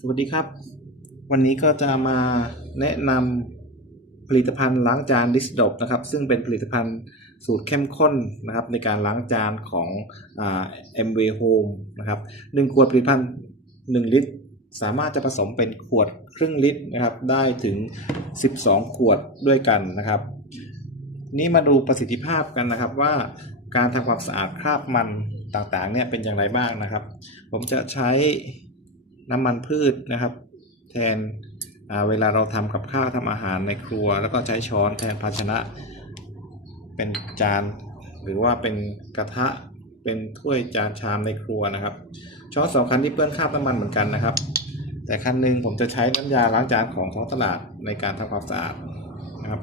สวัสดีครับ วันนี้ก็จะมาแนะนำผลิตภัณฑ์ล้างจานดิสดบนะครับ ซึ่งเป็นผลิตภัณฑ์สูตรเข้มข้นนะครับ ในการล้างจานของอ่า MV Home นะครับหนึ่งขวดผลิตภัณฑ์ 1 ลิตร สามารถจะผสมเป็นขวดครึ่งลิตรนะครับ ได้ถึง 12 ขวดด้วยกันนะครับ นี่มาดูประสิทธิภาพกันนะครับว่าการทำความสะอาดคราบมันต่างๆเนี่ยเป็นอย่างไรบ้างนะครับ ผมจะใช้ น้ำมันพืชนะครับ แทนเวลาเราทำกับข้าวทำอาหารในครัว แล้วก็ใช้ช้อนแทนภาชนะ เป็นจาน หรือว่าเป็นกระทะเป็นถ้วยจานชามในครัวนะครับ ช้อนสองคันที่เปื้อนคราบน้ำมันเหมือนกันนะครับ แต่คันหนึ่งผมจะใช้น้ำยาล้างจานของท้องตลาดในการทำความสะอาดนะครับ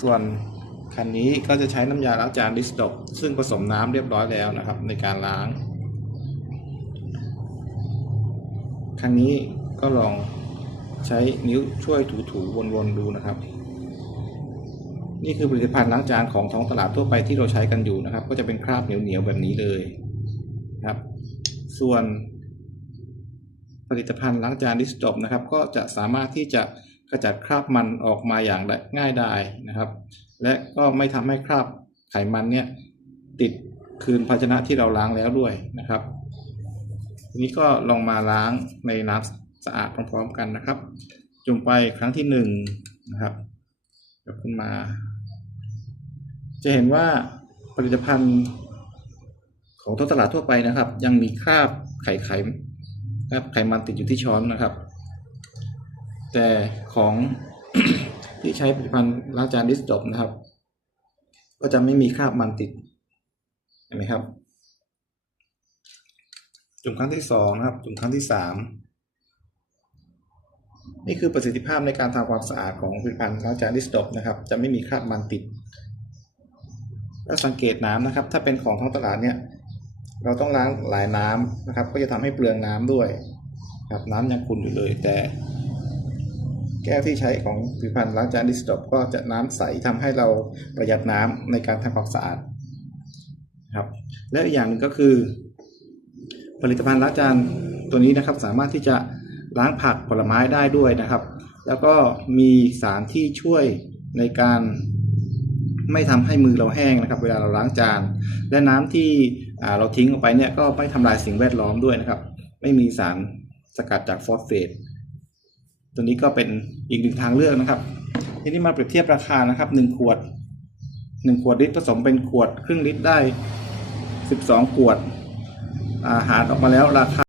ส่วนคันนี้ก็จะใช้น้ำยาล้างจานดิสดบซึ่งผสมน้ำเรียบร้อยแล้วนะครับ ในการล้าง ครั้งนี้ก็ลองใช้นิ้วช่วยถูๆวนๆดูนะครับ นี่คือผลิตภัณฑ์ล้างจานของท้องตลาดทั่วไปที่เราใช้กันอยู่นะครับ ก็จะเป็นคราบเหนียวๆแบบนี้เลยครับ ส่วนผลิตภัณฑ์ล้างจานดิสจบนะครับ ก็จะสามารถที่จะกระจัดคราบมันออกมาอย่างได้ง่ายดายนะครับ และก็ไม่ทำให้คราบไขมันเนี่ยติดคืนภาชนะที่เราล้างแล้วด้วยนะครับ ทีนี้ก็ลองมาล้างในน้ำสะอาดพร้อมๆกันนะครับจุ่มไปครั้งที่หนึ่งนะครับยกขึ้นมา จะเห็นว่าผลิตภัณฑ์ของท้องตลาดทั่วไปนะครับ ยังมีคราบไข่ไข่ครับไขมันติดอยู่ที่ช้อนนะครับ แต่ของที่ใช้ผลิตภัณฑ์ล้างจานดิสจบนะครับ ก็จะไม่มีคราบมันติดเห็นไหมครับ จุ่มครั้งที่สองนะครับ จุ่มครั้งที่สามนี่คือประสิทธิภาพในการทำความสะอาดของผลิตภัณฑ์ล้างจานดิสดบนะครับ จะไม่มีคราบมันติดถ้าสังเกตน้ำนะครับ ถ้าเป็นของท้องตลาดเนี่ยเราต้องล้างหลายน้ำนะครับ ก็จะทำให้เปลืองน้ำด้วยครับน้ำยังขุ่นอยู่เลย แต่ แก้วที่ใช้ของผลิตภัณฑ์ล้างจานดิสดบก็จะน้ำใสทำให้เราประหยัดน้ำในการทำความสะอาดครับ และอีกอย่างหนึ่งก็คือ ผลิตภัณฑ์ล้างจานตัวนี้นะครับสามารถที่จะล้างผักผลไม้ได้ด้วยนะครับ แล้วก็มีสารที่ช่วยในการไม่ทำให้มือเราแห้งนะครับ เวลาเราล้างจาน และน้ำที่เราทิ้งออกไปเนี่ยก็ไม่ทำลายสิ่งแวดล้อมด้วยนะครับ ไม่มีสารสกัดจากฟอสเฟตตัวนี้ก็เป็นอีกหนึ่งทางเลือกนะครับ ทีนี้มาเปรียบเทียบราคานะครับหนึ่งขวดหนึ่งขวดลิตรผสมเป็นขวดครึ่งลิตรได้สิบสองขวด อาหารออกมาแล้วราคา